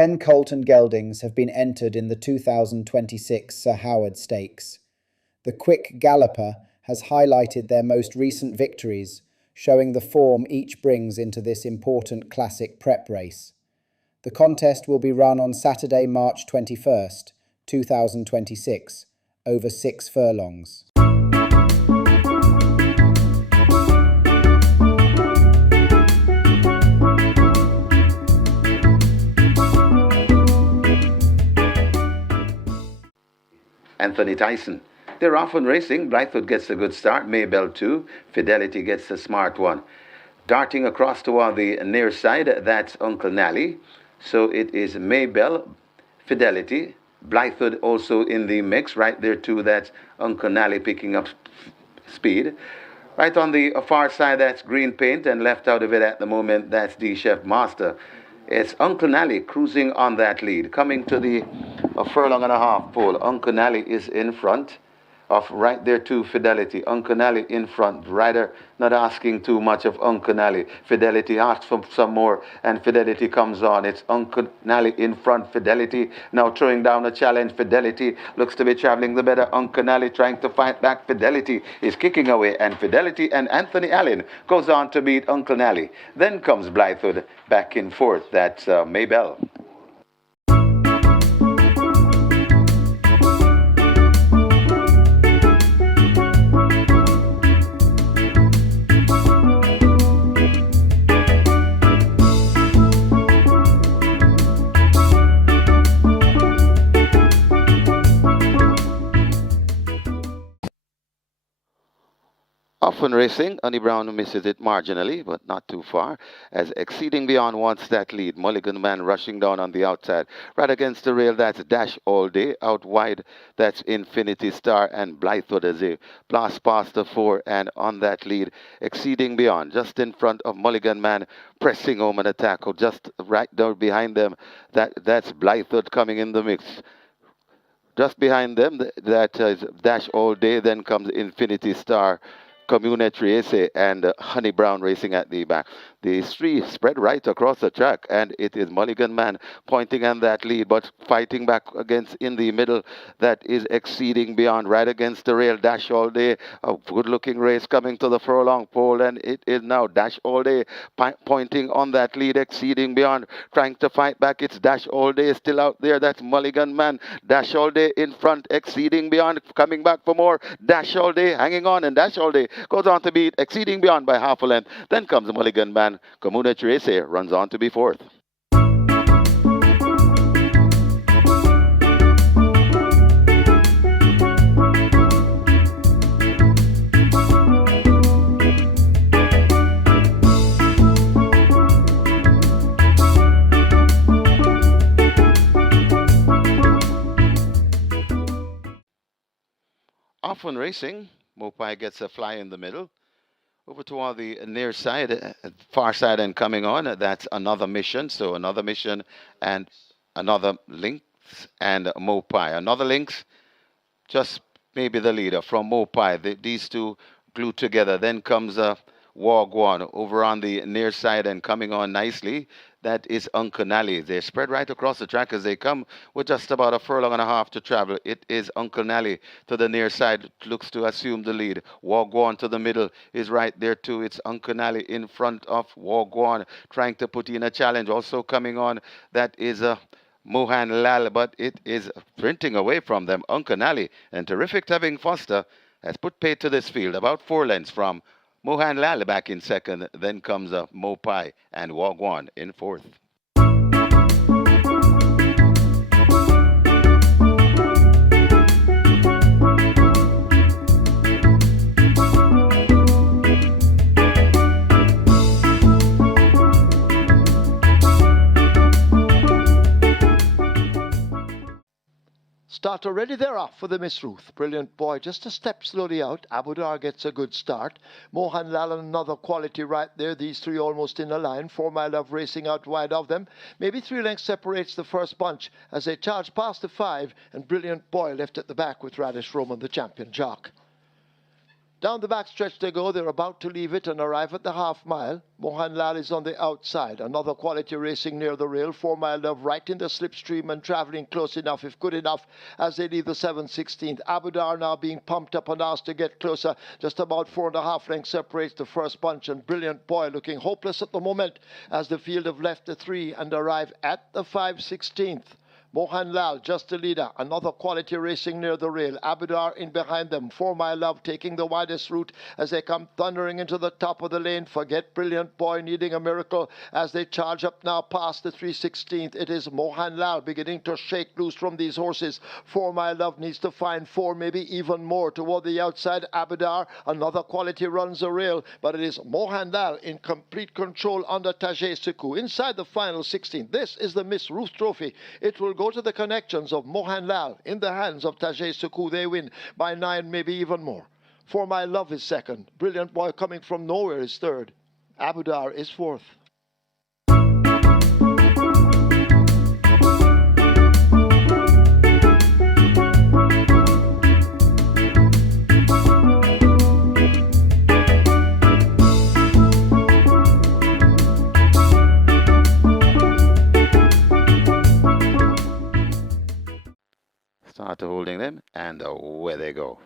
10 colt and geldings have been entered in the 2026 Sir Howard Stakes. The quick Galloper has highlighted their most recent victories, showing the form each brings into this important classic prep race. The contest will be run on Saturday, March 21st, 2026, over 6 furlongs. Anthony Tyson. They're often racing. Blythewood gets a good start. Maybell too. Fidelity gets a smart one. Darting across toward the near side, that's Uncle Nally. So it is Maybell, Fidelity, Blythewood also in the mix. Right there too, that's Uncle Nally picking up speed. Right on the far side, that's Green Paint, and left out of it at the moment, that's the Chef Master. It's Uncle Nally cruising on that lead. Coming to the furlong and a half pole. Uncle Nally is in front of right there too, Fidelity. Uncle Nally in front. Rider not asking too much of Uncle Nally. Fidelity asks for some more, and Fidelity comes on. It's Uncle Nally in front. Fidelity now throwing down a challenge. Fidelity looks to be traveling the better. Uncle Nally trying to fight back. Fidelity is kicking away, and Fidelity and Anthony Allen goes on to beat Uncle Nally. Then comes Blythewood back in fourth. That's Maybell. Often racing, Honey Brown misses it marginally, but not too far, as Exceeding Beyond wants that lead. Mulligan Man rushing down on the outside. Right against the rail, that's Dash All Day. Out wide, that's Infinity Star, and Blythewood as a blast past the 4, and on that lead, Exceeding Beyond, just in front of Mulligan Man, pressing home an attack. Just right down behind them, that's Blythewood coming in the mix. Just behind them, that is Dash All Day, then comes Infinity Star, Community Race, and Honey Brown racing at the back. The three spread right across the track, and it is Mulligan Man pointing on that lead, but fighting back against in the middle. That is Exceeding Beyond, right against the rail. Dash All Day, a good-looking race coming to the furlong pole, and it is now Dash All Day pointing on that lead. Exceeding Beyond trying to fight back. It's Dash All Day still out there. That's Mulligan Man. Dash All Day in front. Exceeding Beyond coming back for more. Dash All Day hanging on, and Dash All Day goes on to beat Exceeding Beyond by half a length. Then comes Mulligan Man. Community Race runs on to be fourth. Often racing, Mopai gets a fly in the middle. Over toward the near side, far side, and coming on, that's Another Mission. So Another Mission and Another Links and Mopai. Another Links, just maybe the leader from Mopai. These two glued together. Then comes Wagwan over on the near side and coming on nicely. That is Uncle Nally. They spread right across the track as they come with just about a furlong and a half to travel. It is Uncle Nally to the near side, looks to assume the lead. Wagwan to the middle is right there too. It's Uncle Nally in front of Wagwan, trying to put in a challenge. Also coming on, that is Mohan Lal, but it is sprinting away from them. Uncle Nally and Terrific Having Foster has put paid to this field, about 4 lengths from Mohan Lal back in second. Then comes Mopai and Wagwan in fourth. Start already, they're off for the Miss Ruth. Brilliant Boy, just a step slowly out. Abudar gets a good start. Mohan Lal, another quality right there. These three almost in a line. 4 Mile Love racing out wide of them. Maybe 3 lengths separates the first bunch as they charge past the 5, and Brilliant Boy left at the back with Radish Roman, the champion jock. Down the back stretch they go. They're about to leave it and arrive at the half mile. Mohan Lal is on the outside. Another quality racing near the rail. 4 Mile Love right in the slipstream and travelling close enough, if good enough, as they leave the 7/16th. Abudar now being pumped up and asked to get closer. Just about 4.5 lengths separates the first bunch, and Brilliant Boy looking hopeless at the moment as the field have left the 3 and arrive at the 5/16th. Mohan Lal just the leader. Another quality racing near the rail. Abudar in behind them. 4 Mile Love taking the widest route as they come thundering into the top of the lane. Forget Brilliant Boy needing a miracle as they charge up now past the 3/16th. It is Mohan Lal beginning to shake loose from these horses. 4 Mile Love needs to find 4, maybe even more toward the outside. Abudar, another quality runs the rail, but it is Mohan Lal in complete control under Tajay Suku. Inside the final 16. This is the Miss Ruth Trophy. It will go to the connections of Mohan Lal in the hands of Tajay Suku. They win by 9, maybe even more. 4 Mile Love is second. Brilliant Boy coming from nowhere is third. Abudar is fourth. Start holding them, and away they go.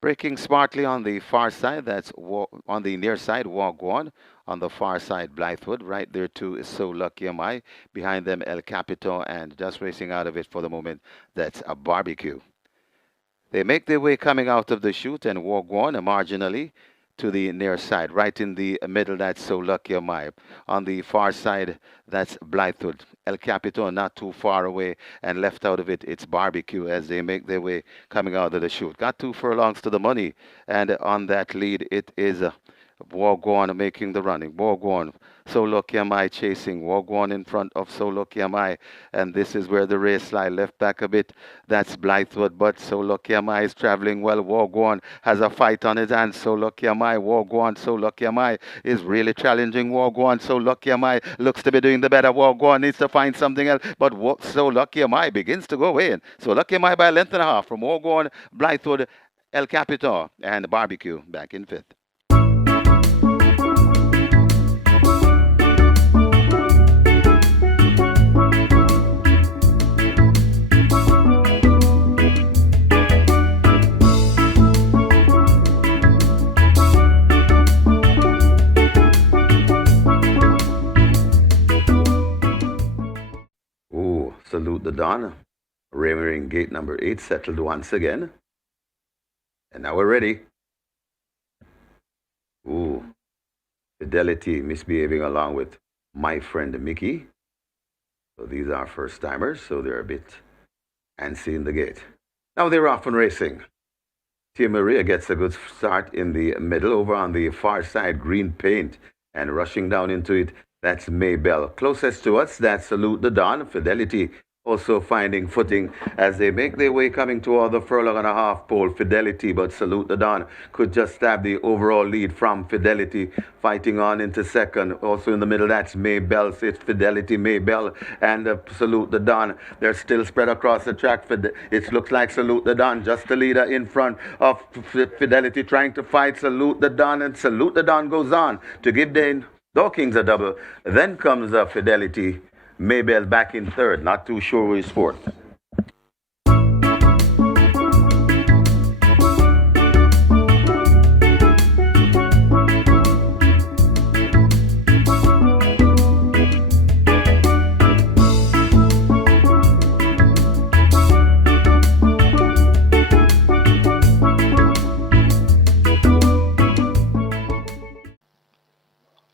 Breaking smartly on the far side, that's on the near side, Walk One. On the far side, Blythewood. Right there, too, is So Lucky Am I. Behind them, El Capito, and just racing out of it for the moment, that's a Barbecue. They make their way coming out of the chute and Walk One marginally to the near side. Right in the middle, that's So Lucky Am I. On the far side, that's Blythewood. El Capito not too far away, and left out of it, it's Barbecue as they make their way coming out of the chute. Got 2 furlongs to the money, and on that lead, it is Wagwan making the running. Wagwan, So Lucky Am I chasing. Wagwan in front of So Lucky Am I, and this is where the race lie. Left back a bit, that's Blythewood, but So Lucky Am I is traveling well. Wagwan has a fight on his hands. So Lucky Am I, Wagwan, So Lucky Am I is really challenging Wagwan. So Lucky Am I looks to be doing the better. Wagwan needs to find something else, but So Lucky Am I begins to go in. So Lucky Am I by a length and a half from Wagwan, Blythewood, El Capito, and Barbecue back in 5th. Salute the Dawn. Ravering gate number 8 settled once again. And now we're ready. Ooh. Fidelity misbehaving along with my friend Mickey. So these are first timers, so they're a bit antsy in the gate. Now they're off and racing. Tia Maria gets a good start in the middle over on the far side, green paint, and rushing down into it. That's Maybell. Closest to us, that's Salute the Dawn. Fidelity also finding footing as they make their way coming toward the furlong and a half pole. Fidelity, but Salute the Dawn could just stab the overall lead from Fidelity, fighting on into second. Also in the middle, that's Maybell. So it's Fidelity, Maybell, and Salute the Dawn. They're still spread across the track. It looks like Salute the Dawn, just the leader in front of Fidelity, trying to fight Salute the Dawn, and Salute the Dawn goes on to give Dane Dawkins a double. Then comes Fidelity. Maybell back in third. Not too sure who is fourth.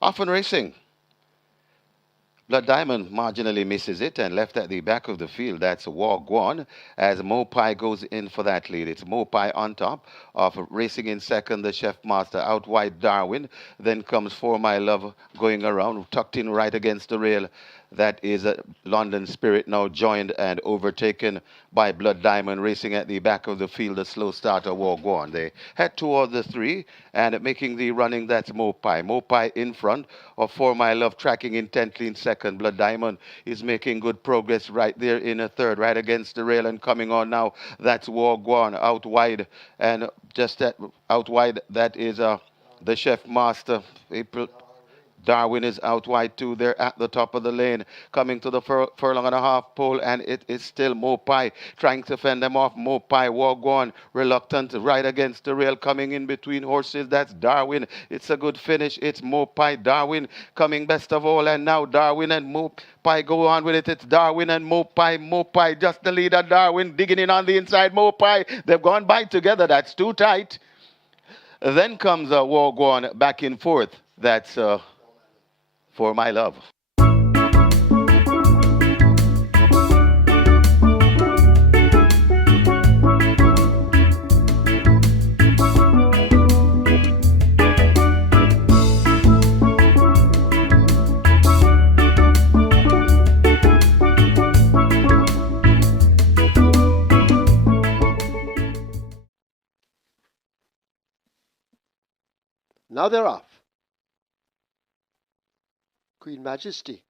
Often racing. Blood Diamond marginally misses it and left at the back of the field. That's Walk One as Mopai goes in for that lead. It's Mopai on top of racing in second, the Chef Master. Out wide, Darwin. Then comes 4 Mile Love going around, tucked in right against the rail. That is London Spirit, now joined and overtaken by Blood Diamond, racing at the back of the field. The slow starter Walk On. They head toward the 3 and making the running. That's Mopai. Mopai in front of For My Love, tracking intently in second. Blood Diamond is making good progress right there in a third, right against the rail and coming on now. That's Walk On out wide, and just that out wide. That is the Chef Master. April. Darwin is out wide too. They're at the top of the lane, coming to the furlong and a half pole, and it is still Mopai trying to fend them off. Mopai, Walk On, reluctant, right against the rail, coming in between horses. That's Darwin. It's a good finish. It's Mopai, Darwin coming best of all, and now Darwin and Mopai go on with it. It's Darwin and Mopai. Mopai just the leader. Darwin digging in on the inside. Mopai, they've gone by together. That's too tight. Then comes Walk On back and forth. That's For My Love. Now they're off. Queen Majesty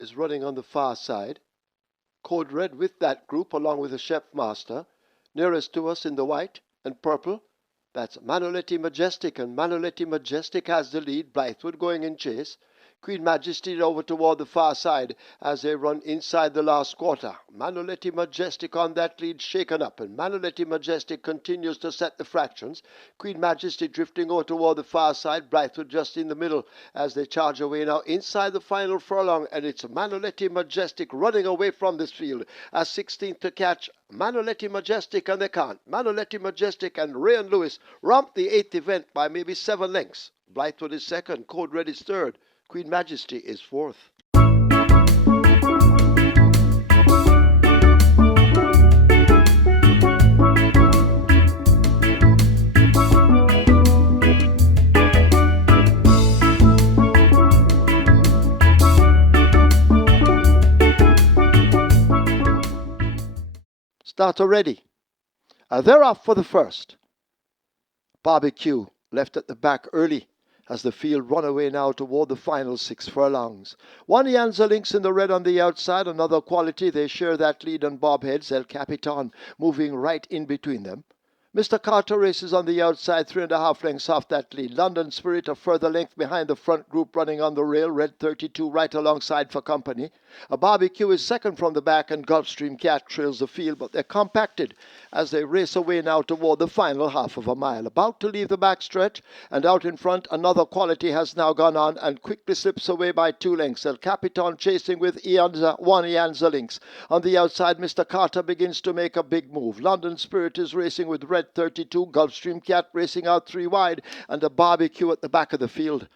is running on the far side. Code Red with that group along with the Chef Master. Nearest to us in the white and purple, that's Manoletti Majestic, and Manoletti Majestic has the lead. Blythewood going in chase. Queen Majesty over toward the far side as they run inside the last quarter. Manoletti Majestic on that lead, shaken up, and Manoletti Majestic continues to set the fractions. Queen Majesty drifting over toward the far side, Blythewood just in the middle as they charge away now inside the final furlong, and it's Manoletti Majestic running away from this field as 16th to catch Manoletti Majestic, and they can't. Manoletti Majestic and Ray and Lewis romp the 8th event by maybe 7 lengths. Blythewood is second, Code Red is third. Queen Majesty is fourth. Starter ready. They're off for the first. Barbecue left at the back early as the field run away now toward the final 6 furlongs. One Yanza Lynx in the red on the outside, another quality. They share that lead on Bob Heads. El Capitan moving right in between them. Mr. Carter races on the outside, 3.5 lengths off that lead. London Spirit a further length behind the front group running on the rail. Red 32 right alongside for company. A Barbecue is second from the back, and Gulfstream Cat trails the field, but they're compacted as they race away now toward the final half of a mile. About to leave the back stretch, and out in front another quality has now gone on and quickly slips away by 2 lengths. El Capitan chasing with one Ianza Lynx. On the outside, Mr. Carter begins to make a big move. London Spirit is racing with Red 32, Gulfstream Cat racing out 3 wide, and a Barbecue at the back of the field.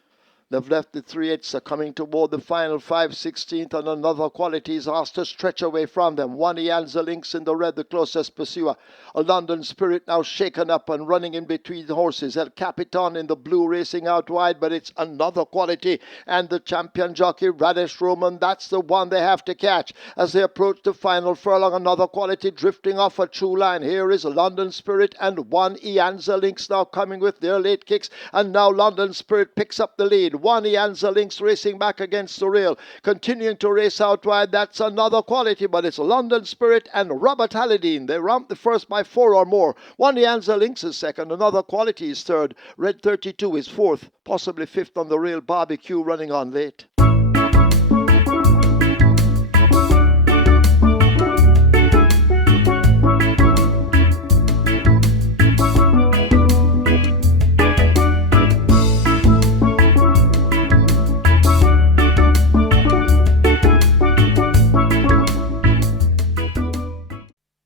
They've left the 3/8s are coming toward the final 5/16th, and another quality is asked to stretch away from them. One Ianza Lynx in the red, the closest pursuer. A London Spirit now shaken up and running in between the horses. El Capitan in the blue racing out wide, but it's another quality. And the champion jockey, Radish Roman, that's the one they have to catch. As they approach the final furlong, another quality drifting off a true line. Here is a London Spirit and one Ianza Lynx now coming with their late kicks. And now London Spirit picks up the lead. One Ianza Lynx racing back against the rail, continuing to race out wide. That's another quality, but it's London Spirit and Robert Halladine. They ramp the first by 4 or more. One Ianza Lynx is second, another quality is third. Red 32 is fourth, possibly fifth on the rail. Barbecue running on late.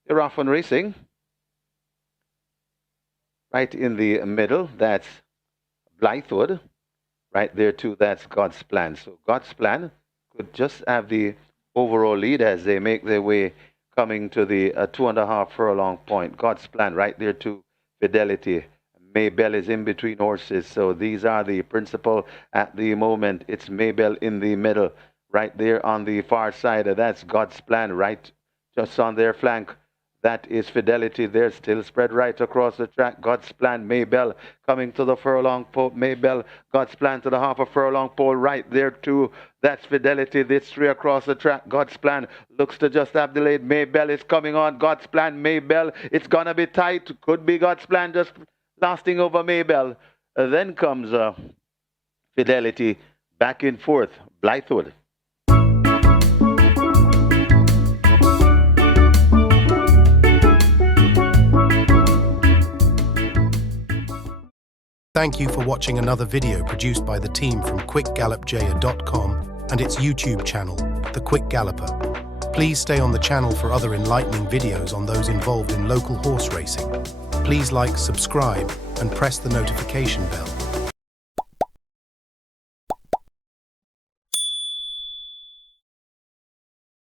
They're off on racing. Right in the middle, that's Blythewood. Right there too, that's God's Plan. So God's Plan could just have the overall lead as they make their way coming to the 2.5 furlong point. God's Plan right there too. Fidelity. Maybell is in between horses. So these are the principal at the moment. It's Maybell in the middle. right there on the far side. That's God's Plan right just on their flank. That is Fidelity. They're still spread right across the track. God's Plan, Maybell coming to the furlong pole. Maybell, God's Plan to the half a furlong pole right there too. That's Fidelity. This three across the track. God's Plan looks to just have delayed. Maybell is coming on. God's Plan, Maybell. It's going to be tight. Could be God's Plan just lasting over Maybell. Then comes Fidelity back and forth. Blythewood. Thank you for watching another video produced by the team from quickgallopjaya.com and its YouTube channel, The Quick Galloper. Please stay on the channel for other enlightening videos on those involved in local horse racing. Please like, subscribe, and press the notification bell.